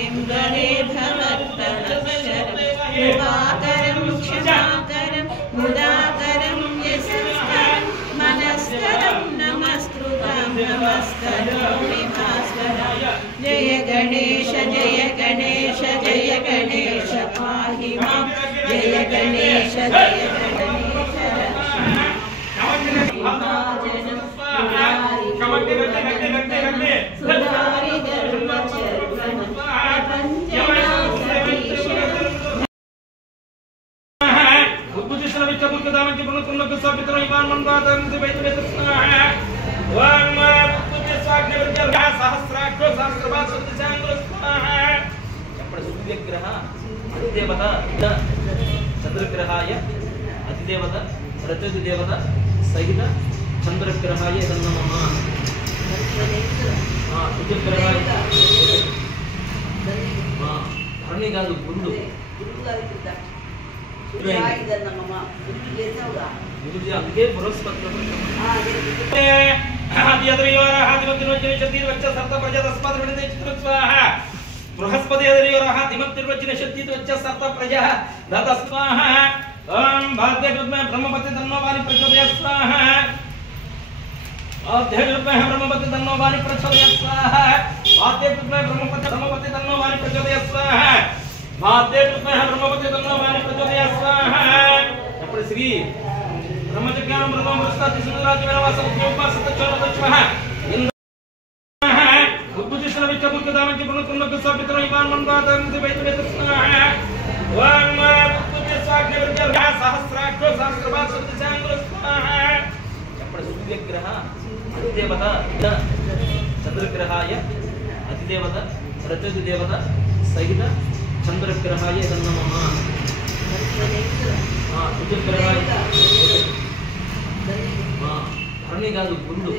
हरिं गणेभवर्तनशरं कृपाकरं क्षमाकरं मुदाकरं यशस्करं मनस्करं नमस्कृतं नमस्करोमि भास्कराय। जय गणेश जय गणेश पाहि मां। जय गणेश अधिदेवता चंद्रग्रहाय अधिदेवता प्रत्यधिदेवता सहित चंद्रग्रहाय नमः। कुजग्रहाय धरणी काదు గురుడు అందుకే బృహస్పతి बृहस्पति दिमत्तिर्वचन शक्ति सर्प प्रजा दत स्वाहा। ओम भाग्य ब्रह्मपति तन्नो वाणी प्रचोदयात् स्वाहा। ब्रह्मपति तन्नो वाणी प्रचोदयात् स्वाहा। भाग्य ब्रह्मपति तन्नो वाणी प्रचोदयात् स्वाहा। भाग्य ब्रह्मपति तन्नो वाणी प्रचोदयात् स्वाहा। अప్పుడు श्री ब्रह्मज्ञानं ब्रह्म वृष्टाति सुंदराज विनवास उद्योगपासत चोरदच्वः चंद्रग्रहाय अधिदेवता प्रत्यधिदेवता सहित चंद्रग्रहाय नमः। कुजग्रहाय धरणी काదు గురుడు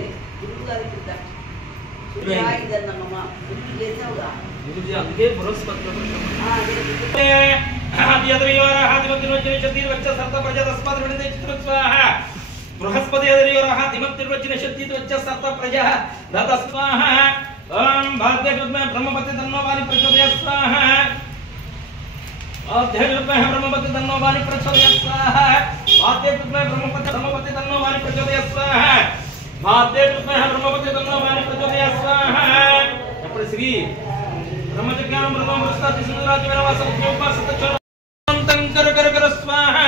అందుకే బృహస్పతి बृहस्पति दिमत्तिर्वचन शक्ति सर्प प्रजा दत स्वाहा। ओम भाग्य ब्रह्मपति तन्नो वाणी प्रचोदयात् स्वाहा। ब्रह्मपति तन्नो वाणी प्रचोदयात् स्वाहा। भाग्य ब्रह्मपति तन्नो वाणी प्रचोदयात् स्वाहा। भाग्य ब्रह्मपति तन्नो वाणी प्रचोदयात् स्वाहा। अప్పుడు श्री ब्रह्मज्ञानं ब्रह्म वृष्टाति सुंदराज विनवास उद्योगपासत चोरदं कर कर कर स्वाहा।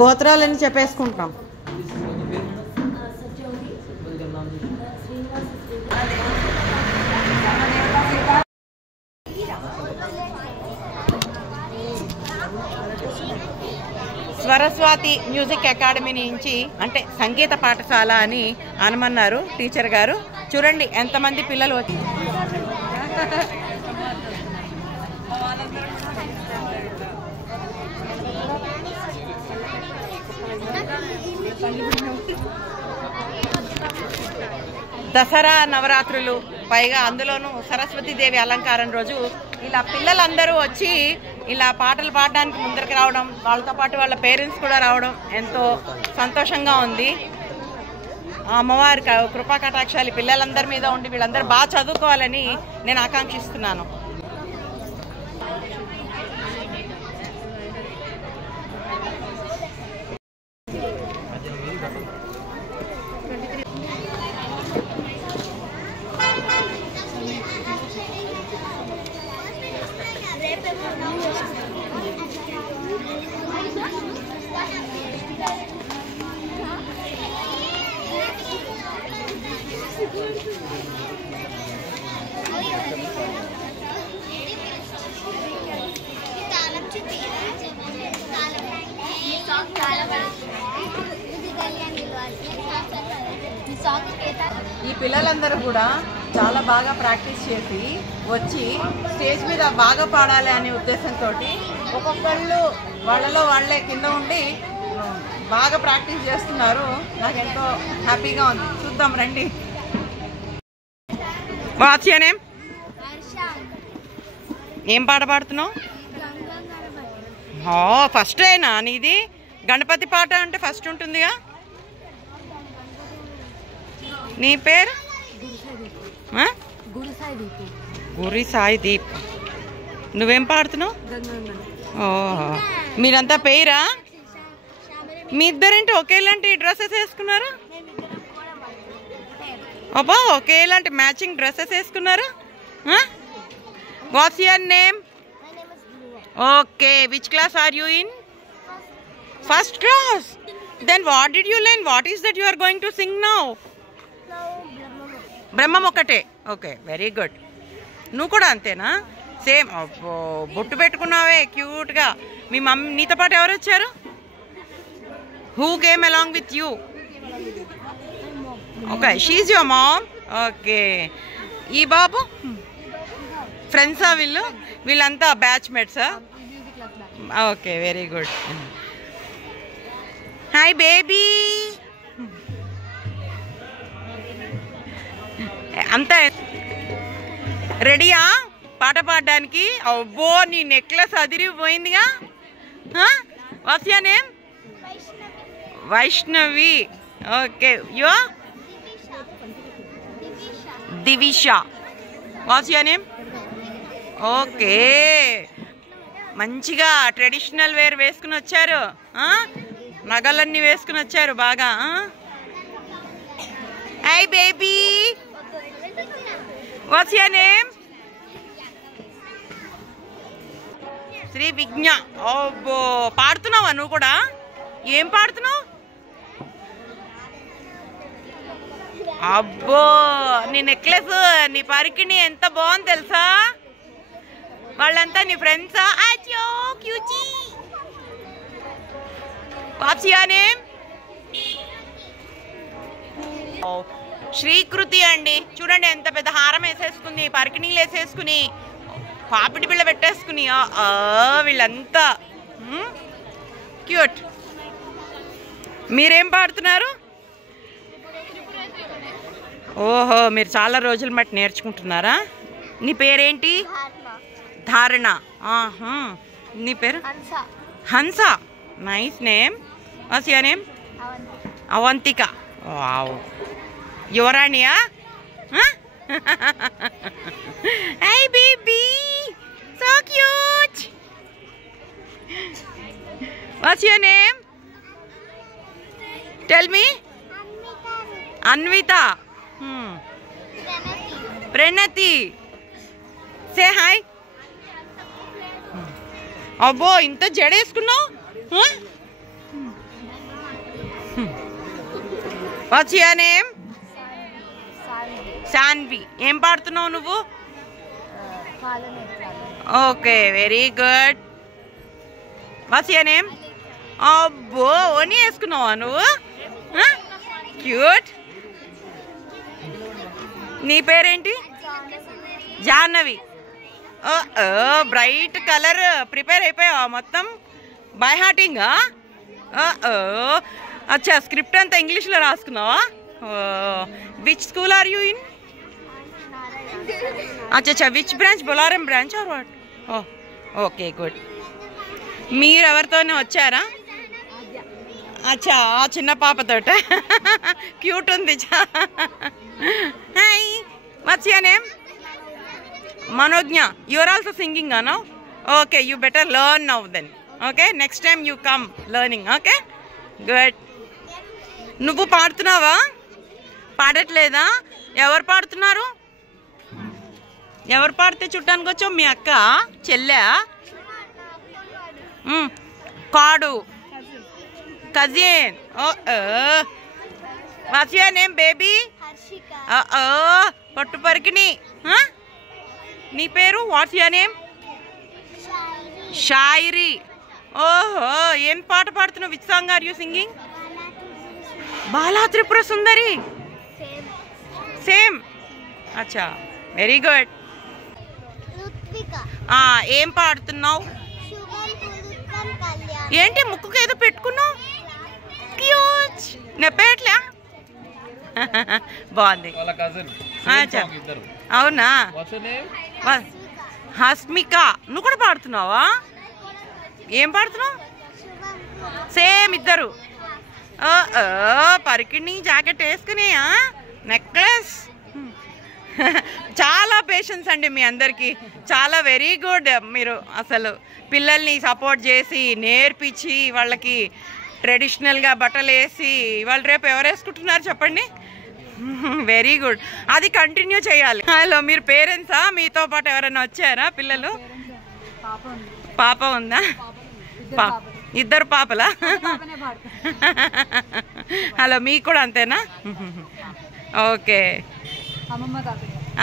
గోత్రాలని చెప్పేసుకుంటాం. స్వరస్వాతి మ్యూజిక్ అకాడమీ నుంచి అంటే సంగీత పాఠశాల అని అనమన్నారు టీచర్ గారు. చూడండి ఎంతమంది పిల్లలు వచ్చి దసరా నవరాత్రులు పైగా అందులోనూ సరస్వతీదేవి అలంకారం రోజు ఇలా పిల్లలందరూ వచ్చి ఇలా పాటలు పాడడానికి ముందరికి రావడం, వాళ్ళతో పాటు వాళ్ళ పేరెంట్స్ కూడా రావడం ఎంతో సంతోషంగా ఉంది. అమ్మవారి కృపా కటాక్షాలు పిల్లలందరి మీద ఉండి వీళ్ళందరూ బాగా చదువుకోవాలని నేను ఆకాంక్షిస్తున్నాను. ఈ పిల్లలందరూ కూడా చాలా బాగా ప్రాక్టీస్ చేసి వచ్చి స్టేజ్ మీద బాగా పాడాలి అనే ఉద్దేశంతో ఒక్కొక్కళ్ళు వాళ్ళలో వాళ్ళే కింద ఉండి బాగా ప్రాక్టీస్ చేస్తున్నారు. నాకు ఎంతో హ్యాపీగా ఉంది. చూద్దాం రండి. What's your name? ఏం పాట పాడుతున్నావు? ఫస్ట్ అయినా నీది? గణపతి పాట అంటే ఫస్ట్ ఉంటుందిగా. నీ పేరు? గురి సాయి దీప్. నువ్వేం పాడుతున్నావు? ఓహో, మీరంతా పేరా? మీ ఇద్దరేంటి ఒకేలాంటి డ్రెస్సెస్ వేసుకున్నారు? అబ్బా, ఒకేలాంటి మ్యాచింగ్ డ్రెస్సెస్ వేసుకున్నారు. What's your name? Okay, which class are you in? First class. Then what did you learn? What is that you are going to sing now? బ్రహ్మం ఒకటే. Okay, very good. నువ్వు కూడా అంతేనా? Same. అబ్బో, బొట్టు పెట్టుకున్నావే క్యూట్గా. మీ mummy నీతో పాటు ఎవరు వచ్చారు? Who came along with you? Okay, she's your mom. Okay, ఈ బాబు ఫ్రెండ్సా? వీళ్ళంతా బ్యాచ్ మేట్సా? Okay, very good. Hi baby. అంతా రెడీయా పాట పాడడానికి? అబ్బో, నీ నెక్లెస్ అదిరిపోయిందిగా. What's your name? Vaishnavi. Okay, you? Divisha. What's your name? Okay, మంచిగా ట్రెడిషనల్ వేర్ వేసుకుని వచ్చారు. నగలన్నీ వేసుకుని వచ్చారు బాగా. Hi baby. What's your name? Sri Vigna. అబ్బో, పాడుతున్నావా నువ్వు కూడా? ఏం పాడుతున్నావు? అబ్బో, నీ నెక్లెస్, నీ పరికిణి ఎంత బాగుంది తెలుసా? వాళ్ళంతా నీ ఫ్రెండ్సా? అచ్చో cutie. What's your name? Srikriti అండి. చూడండి ఎంత పెద్ద హారం వేసేసుకుంది, పరికిణీలు వేసేసుకుని, పాపిడి బిళ్ళ పెట్టేసుకుని. వీళ్ళంతా క్యూట్. మీరేం పాడుతున్నారు? ఓహో, మీరు చాలా రోజుల మట్టి నేర్చుకుంటున్నారా? నీ పేరేంటి? ధారణ. నీ పేరు? Hamsa. Nice name. What's your name? Avantika. Wow, యువరాణియా? Hi baby, so cute. What's your name? Tell me. Anvitha. Pranathi. Say hi. అబ్బో, ఇంత జడేసుకున్నావు. వాట్స్ యువర్ నేమ్? శాన్వి. ఏం పాడుతున్నావు నువ్వు? Okay, very good. What's your name? అబ్బో, ఓని వేసుకున్నావా నువ్వు? క్యూట్. నీ పేరేంటి? జాహ్నవి. బ్రైట్ కలర్ ప్రిపేర్ అయిపోయావా మొత్తం? బై హార్టింగా? అచ్చా, స్క్రిప్ట్ అంతా ఇంగ్లీష్లో రాసుకున్నావా? Which school are you in? అచ్చా, which branch? Bolarum branch or what? Okay, good. మీరు ఎవరితోనే వచ్చారా? అచ్చా, ఆ చిన్న పాపతోట. క్యూట్ ఉంది. Hi, what's your name? Manogna. You are also singing now? Okay, you better learn now then. Okay, next time you come learning. Okay, good. నువ్వు పాడుతున్నావా? పాడట్లేదా? ఎవరు పాడుతున్నారు? ఎవరు పాడితే చుట్టానికి వచ్చావు? మీ అక్క, చెల్లె, కాడు, cousin. What's your name baby? పట్టు పరికిణి. నీ పేరు? వాట్స్ యువర్ నేమ్? షాయిరి. ఓహో, ఏం పాట పాడుతున్నావు? Which song are you singing? Bala Tripura Sundari. Same. అచ్చా, వెరీ గుడ్. ఏం పాడుతున్నావు? ఏంటి ముక్కుకు ఏదో పెట్టుకున్నావు? క్యూట్ నెప్పేట్లా బాగుంది. అవునా హస్మిక నువ్వు కూడా పాడుతున్నావా? ఏం పాడుతున్నావు? సేమ్ ఇద్దరు. పరికిణి జాకెట్ వేసుకునేయా నెక్లెస్. చాలా పేషెన్స్ అండి మీ అందరికీ. చాలా వెరీ గుడ్. మీరు అసలు పిల్లల్ని సపోర్ట్ చేసి నేర్పించి వాళ్ళకి ట్రెడిషనల్గా బట్టలు వేసి ఇవాళ రేపు ఎవరు వేసుకుంటున్నారు చెప్పండి? Very good. అది కంటిన్యూ చేయాలి. హలో మీరు పేరెంట్సా? మీతో పాటు ఎవరైనా వచ్చారా పిల్లలు? పాప ఉందా? ఇద్దరు పాపలా? హలో మీకు కూడా అంతేనా? ఓకే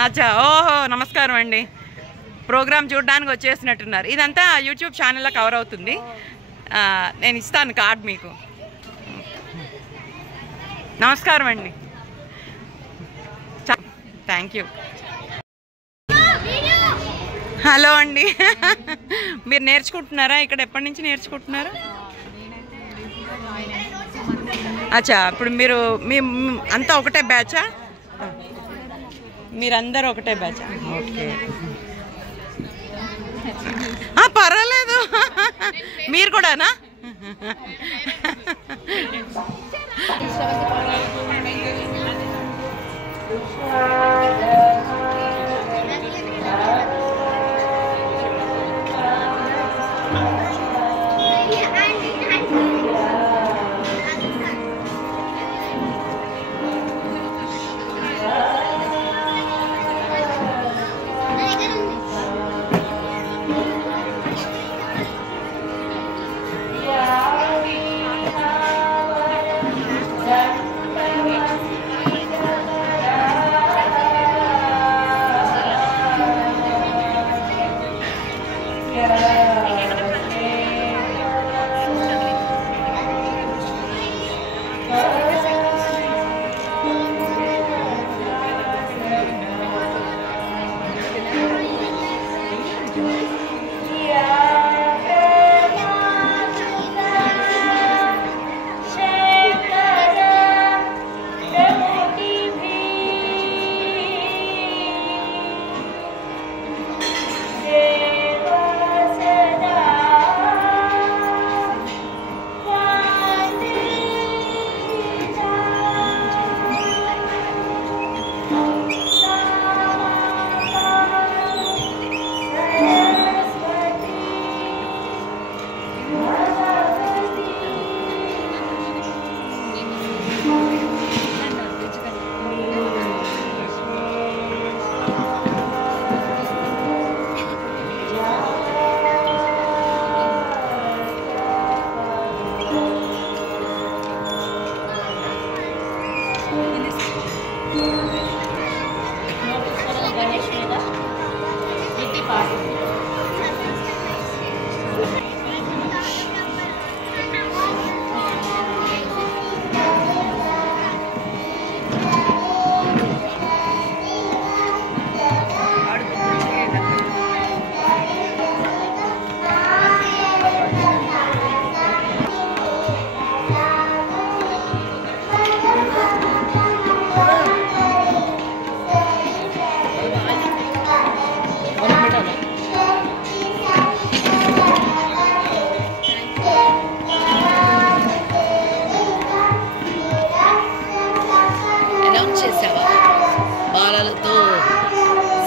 అచ్చా. ఓహో నమస్కారం అండి. ప్రోగ్రామ్ చూడడానికి వచ్చేసినట్టున్నారు. ఇదంతా యూట్యూబ్ ఛానల్లో కవర్ అవుతుంది. నేను ఇస్తాను కార్డ్ మీకు. నమస్కారం అండి. Thank you. హలో అండి. మీరు నేర్చుకుంటున్నారా ఇక్కడ? ఎప్పటి నుంచి నేర్చుకుంటున్నారు? అచ్చా ఇప్పుడు మీరు అంతా ఒకటే బ్యాచా? మీరందరూ ఒకటే బ్యాచా? ఓకే పర్వాలేదు. మీరు కూడానా?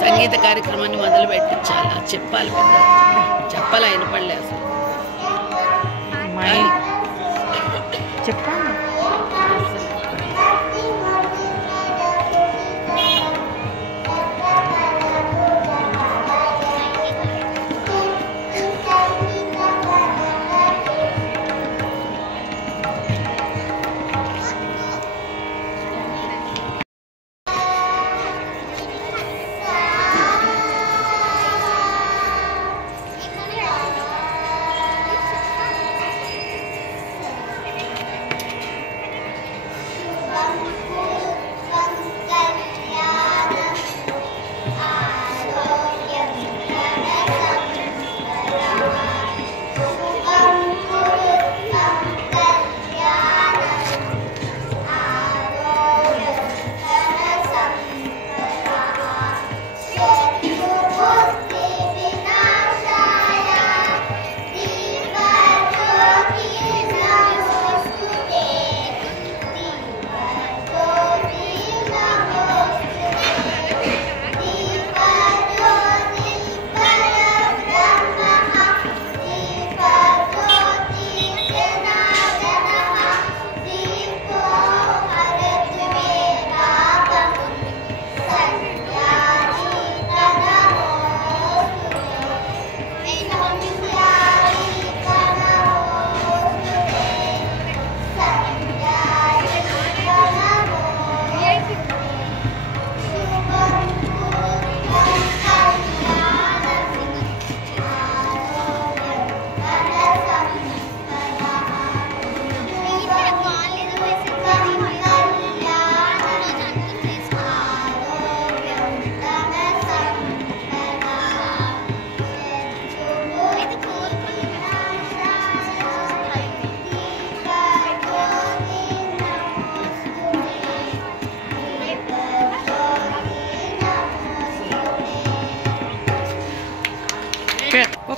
సంగీత కార్యక్రమాన్ని మొదలు పెట్టించాలి. చెప్పాలి, చెప్పాలి. ఆయన పడలే అసలు చెప్పాలి.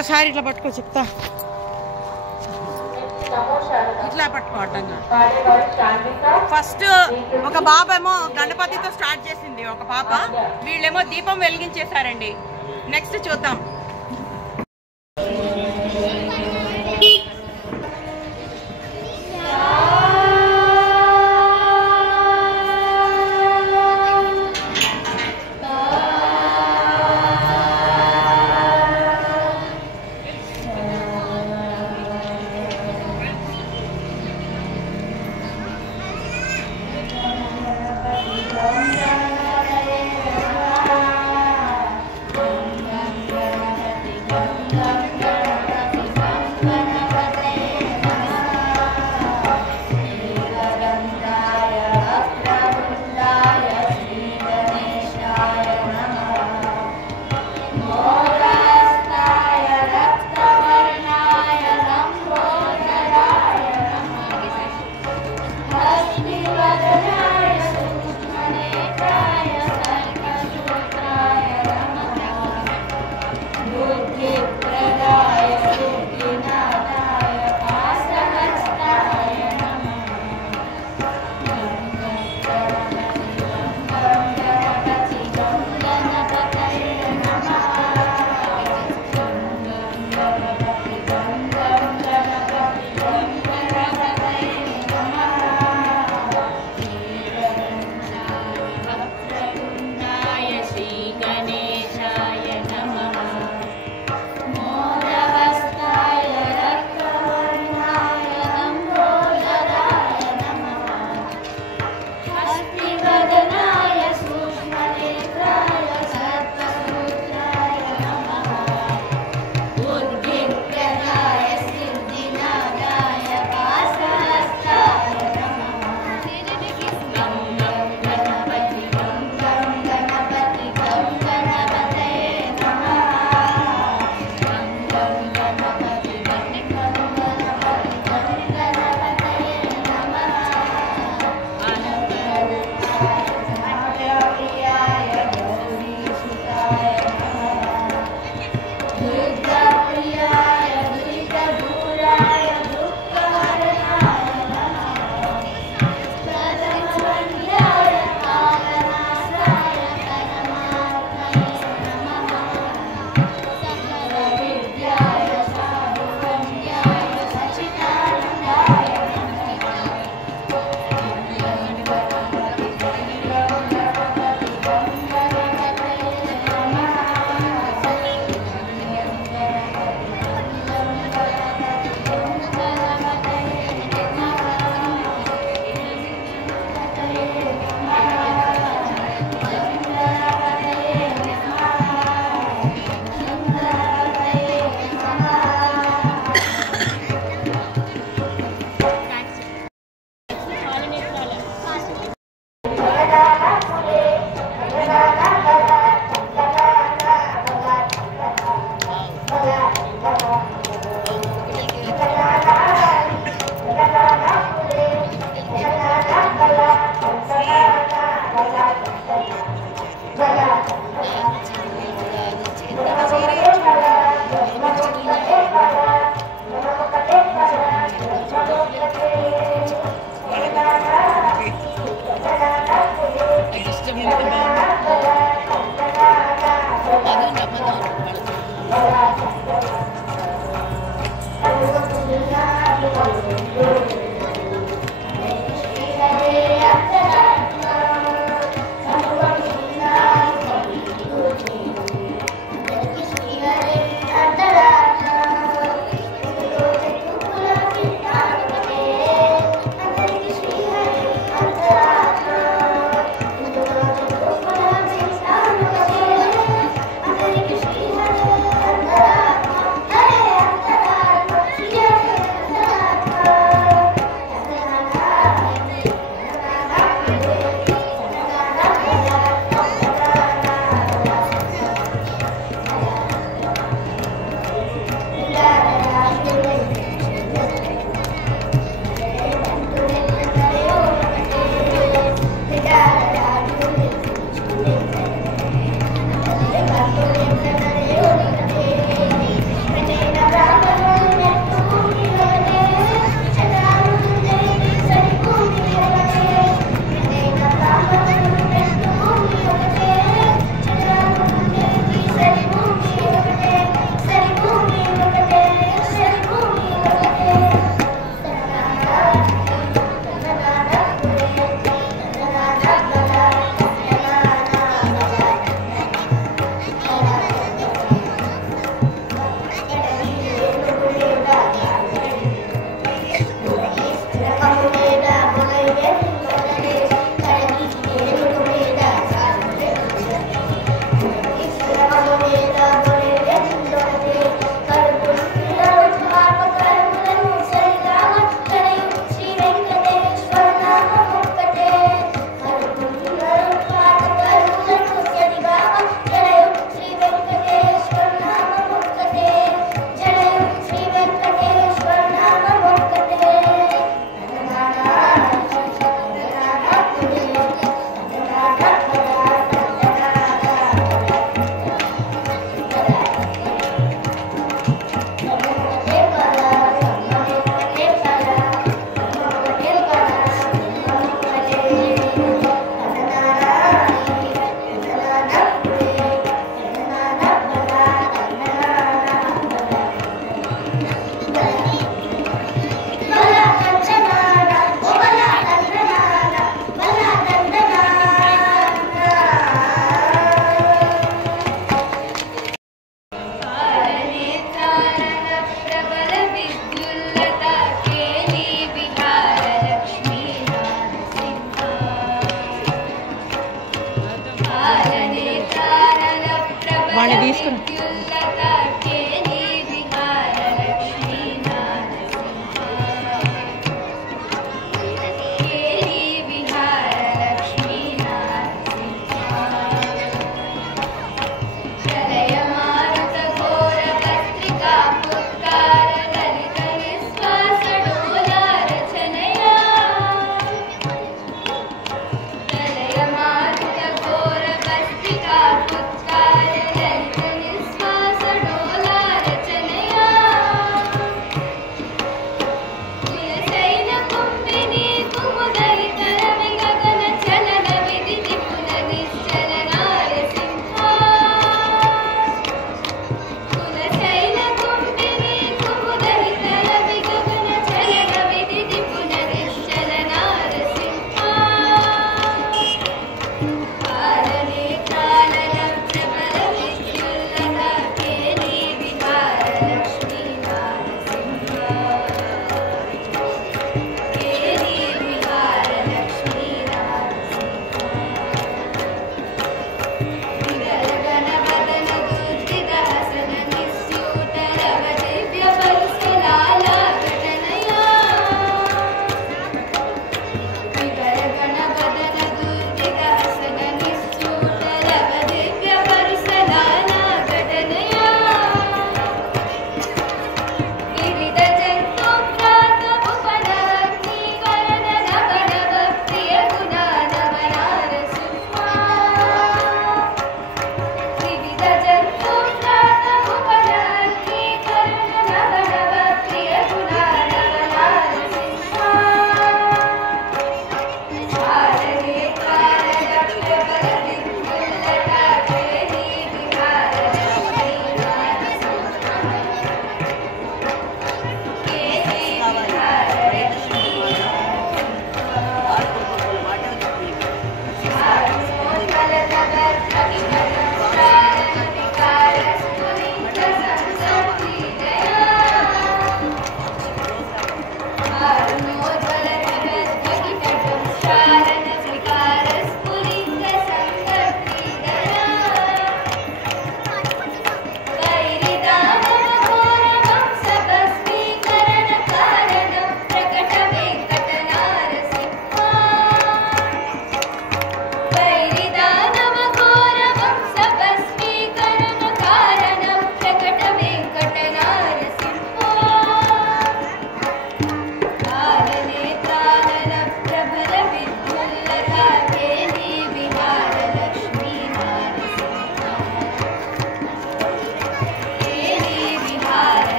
ఒక్కసారి ఇట్లా పట్టుకో చెప్తా, ఇట్లా పట్టుకోవటంగా. ఫస్ట్ ఒక బాబ ఏమో గణపతితో స్టార్ట్ చేసింది ఒక పాప, వీళ్ళేమో దీపం వెలిగించేశారండి. నెక్స్ట్ చూద్దాం.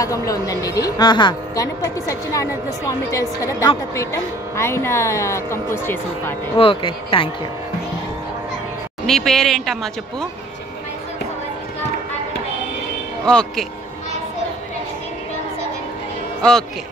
రాగంలో ఉందండి ఇది. ఆహా. గణపతి సత్యనారాయణ స్వామి తెలుసు కదా, దత్తపీఠం, ఆయన కంపోజ్ చేసిన పాట. Okay, thank you. నీ పేరేంటమ్మా చెప్పు. Okay okay.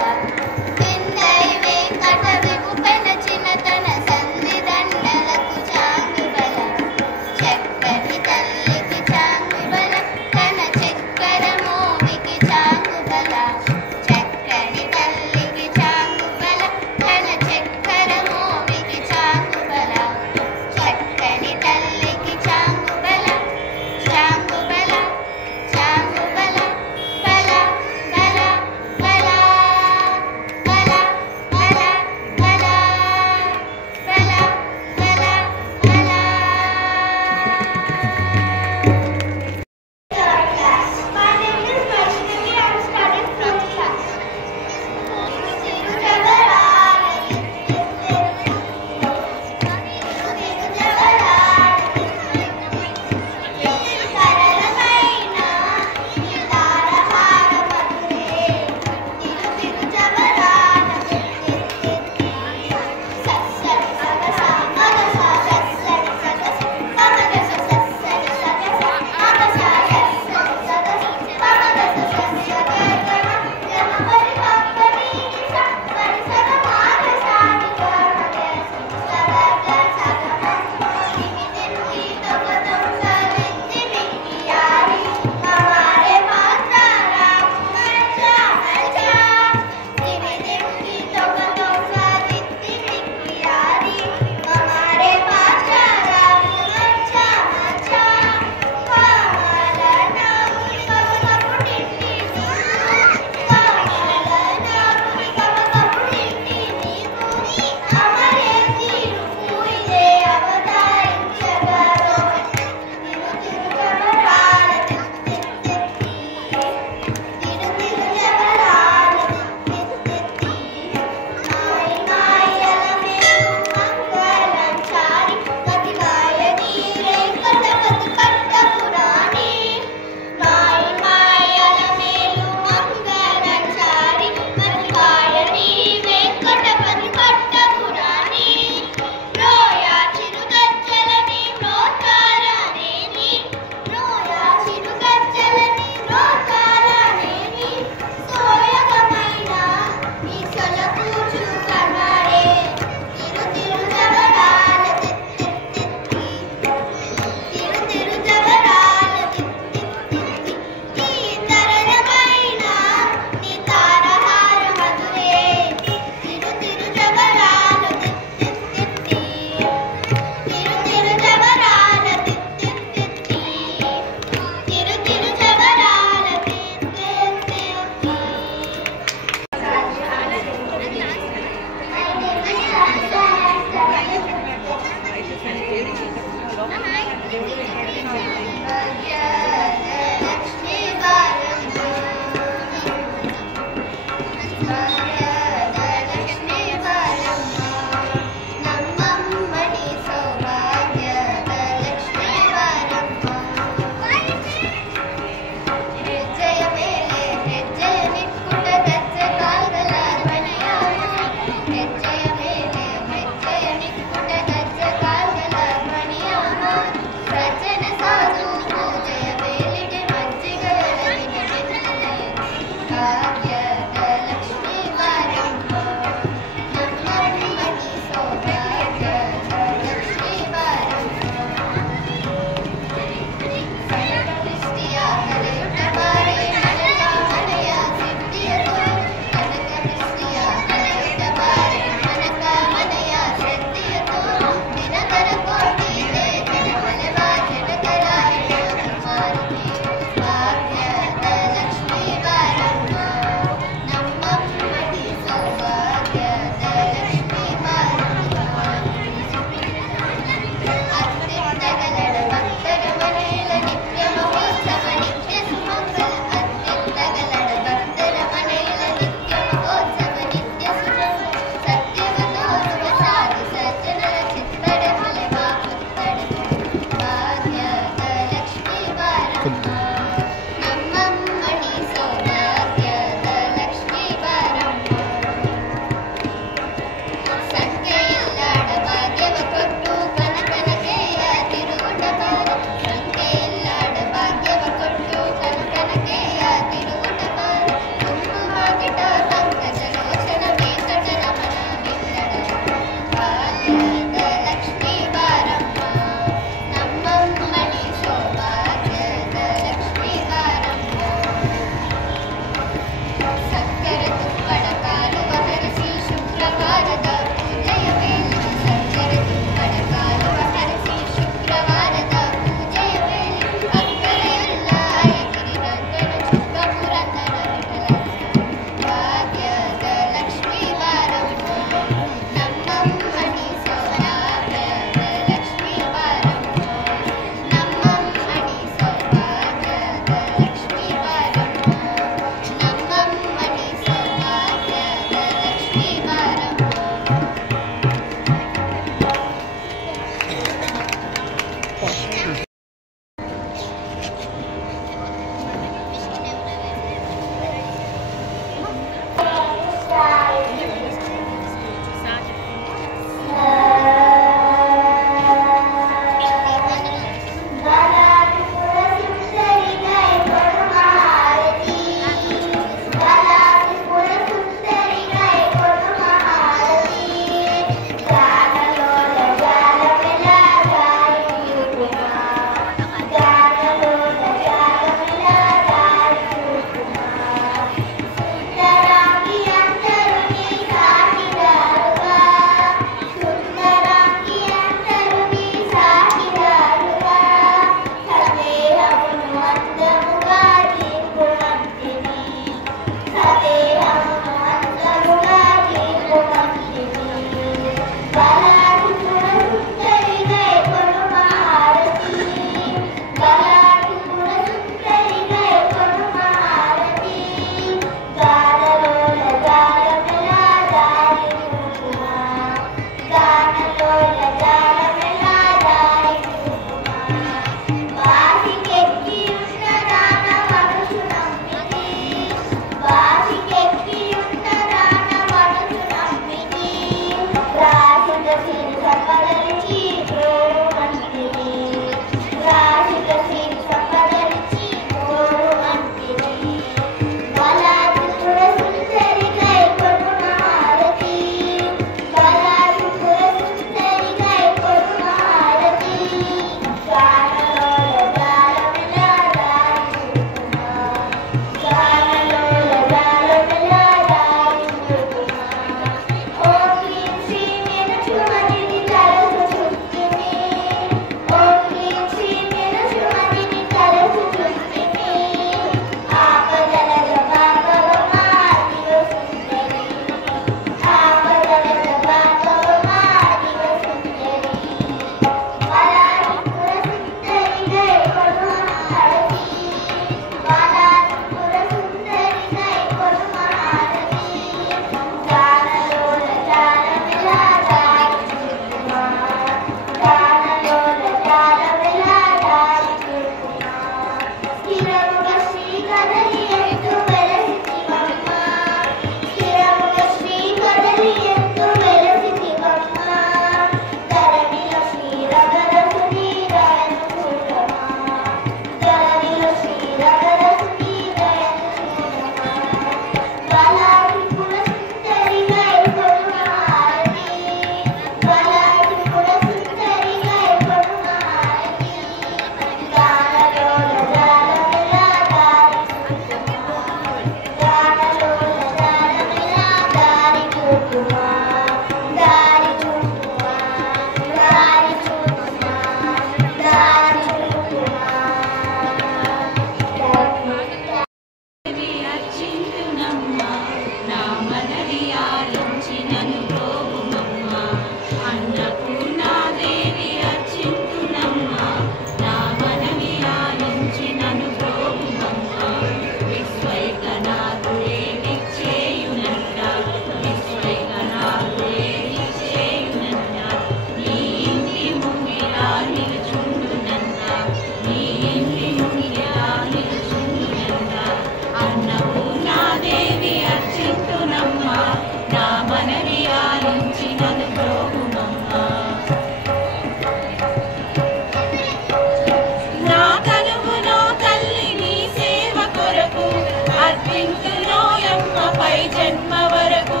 అర్పించునోయమ్మపై జన్మ వరకు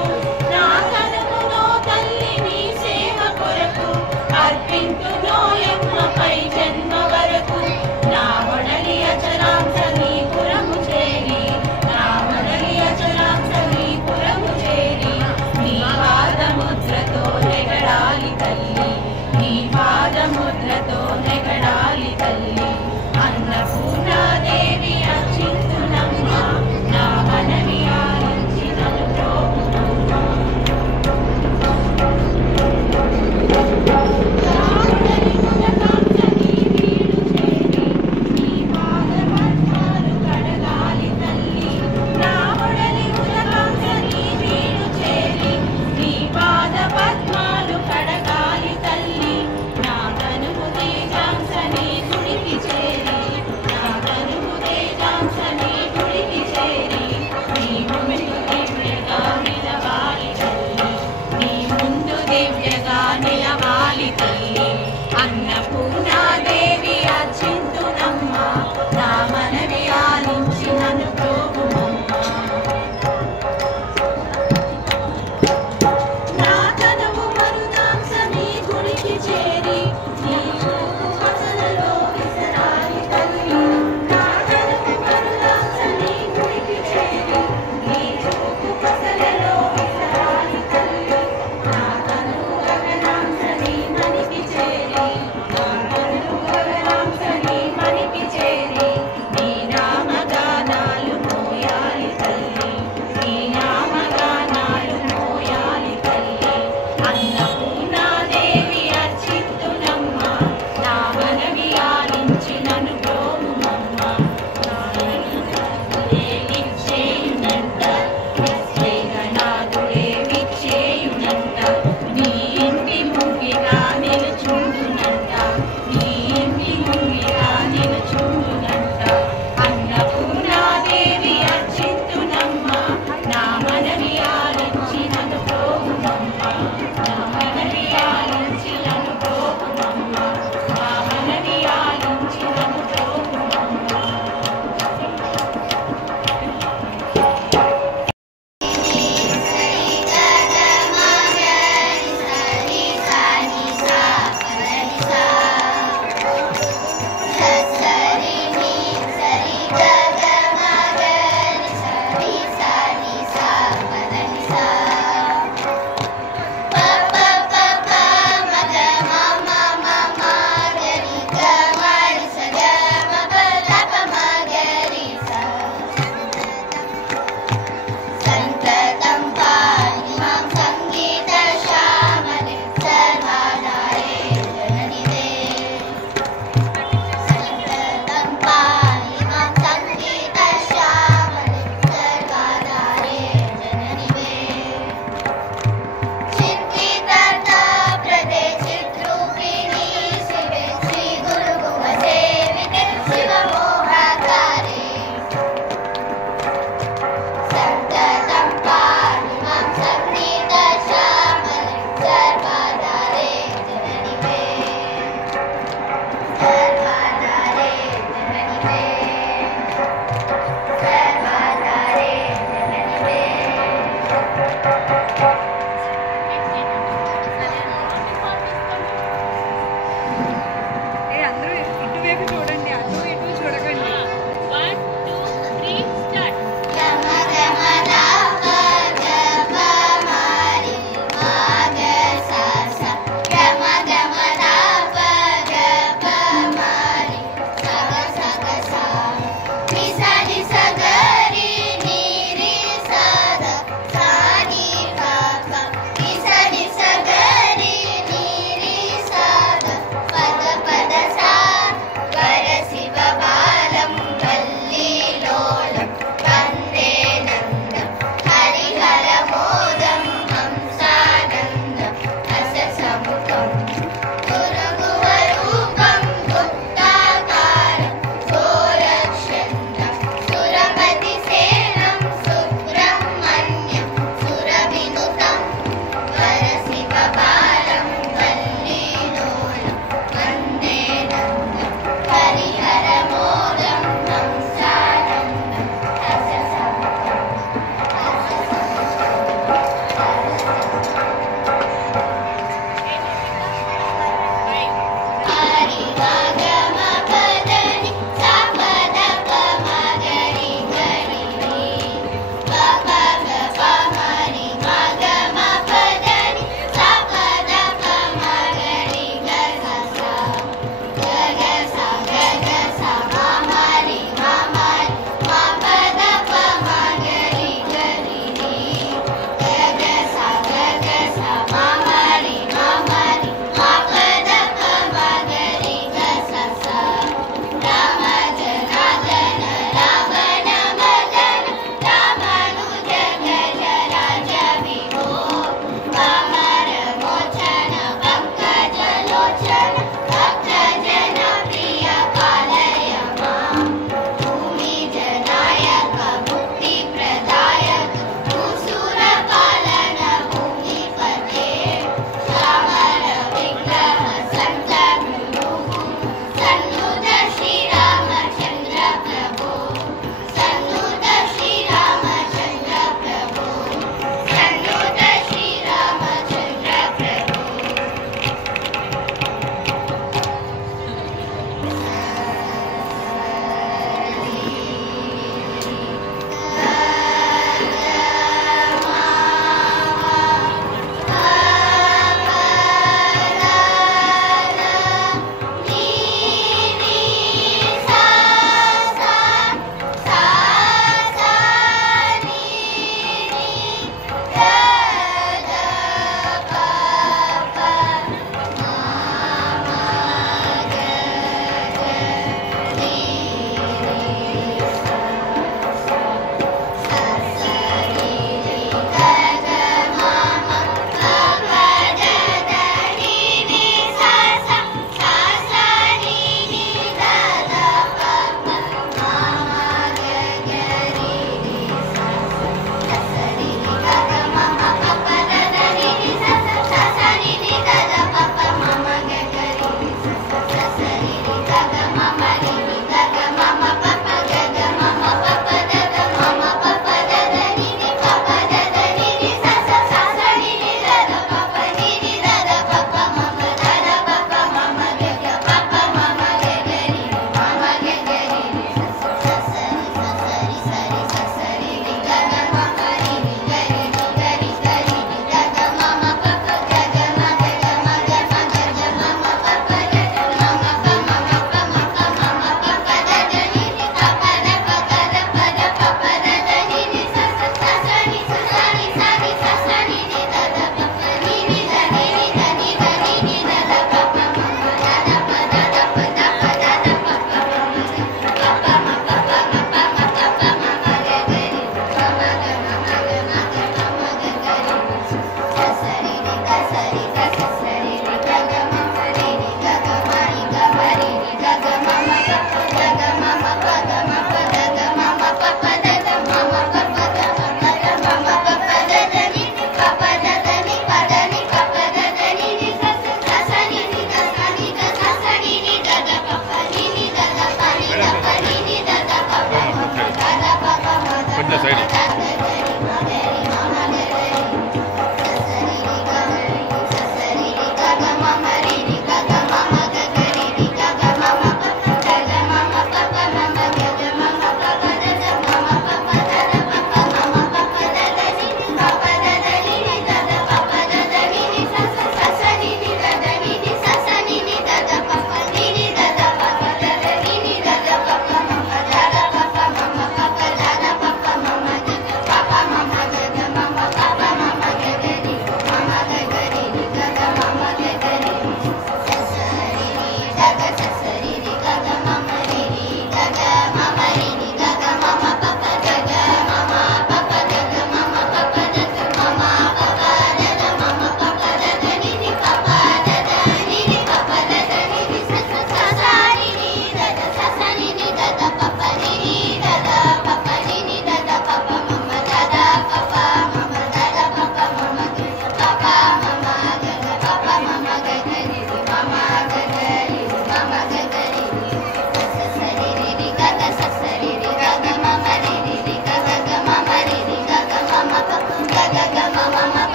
నా కనుమునో తల్లి నీ సేవ కొరకు అర్పించునోయమ్మపై జన్మ వరకు నా వడలి అచరాంశ నీ పురము చేరి నా వడలి అచరాంశ నీ పురము చేరి నీ పాదముద్రతో నెగడాలి తల్లి నీ పాదముద్రతో నెగడాలి తల్లి అన్నపూర్ణాదేవి అర్చించునమ్మ నా మన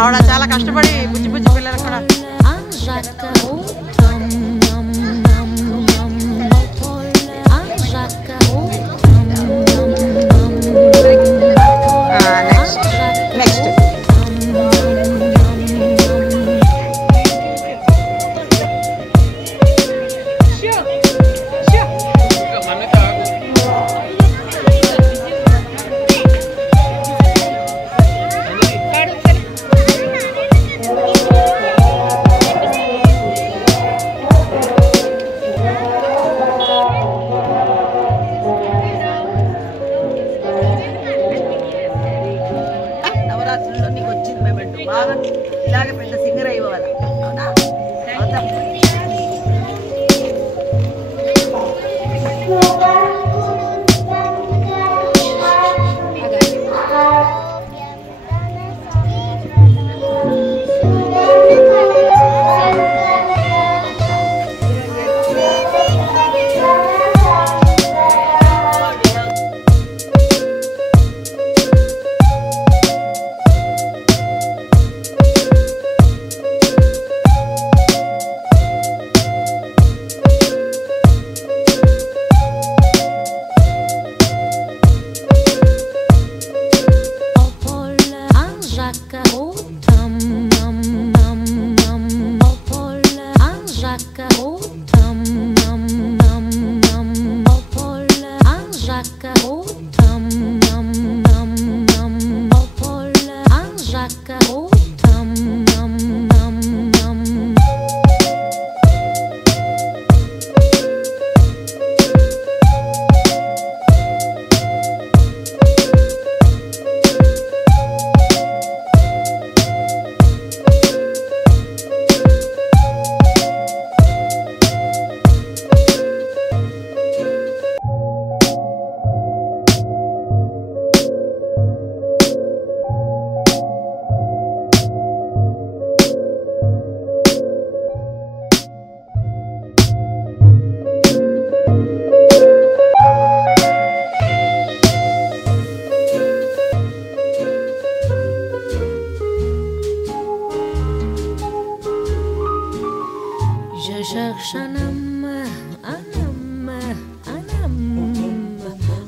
ఆవిడ చాలా కష్టపడి బుజ్జి బుజ్జి పిల్లలు కూడా నెక్స్ట్ నవరాత్రుల్లో నీకు వచ్చింది మూమెంట్ బాగా ఇలాగే పెద్ద సింగర్ అయిపోవాలి అవునా అవుతాం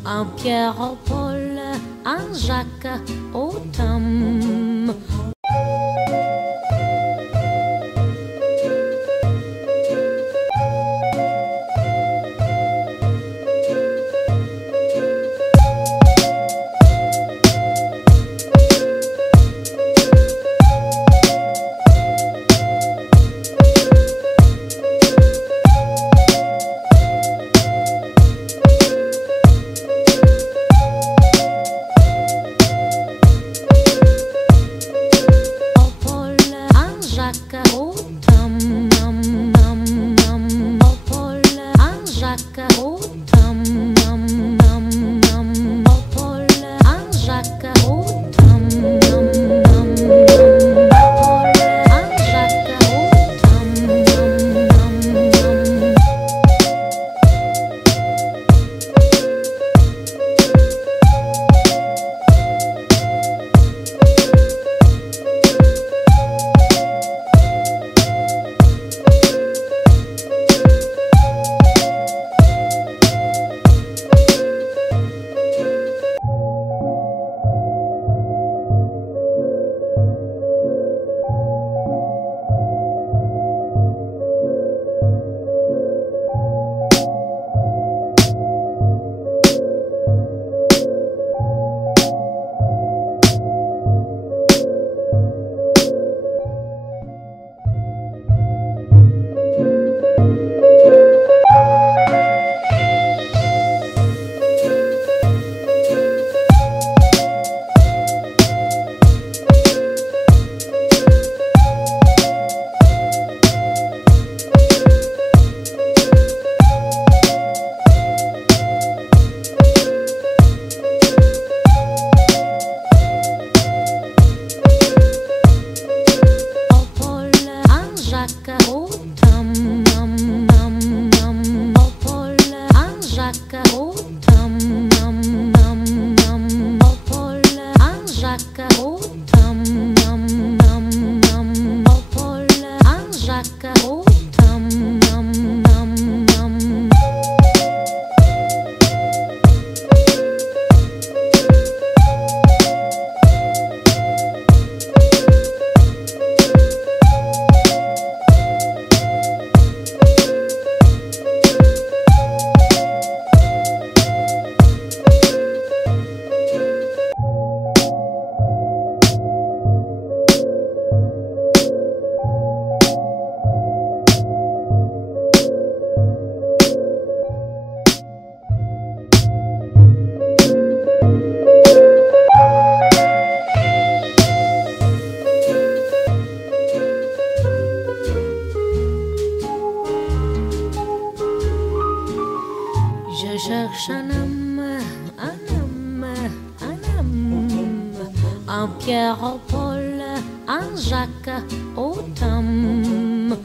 Un Pierre, un Paul, un Jacques, autant. au tam, nam, nam, nam, au Paul, un Jacques, au tam, nam, nam, nam, au Paul, un Jacques, au tam, nam, nam, nam. Je cherche un homme, un Pierre au Paul, un Jacques au tam.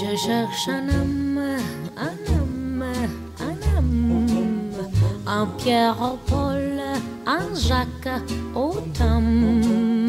Je cherche un homme, un Pierre au Paul, un Jacques au tam.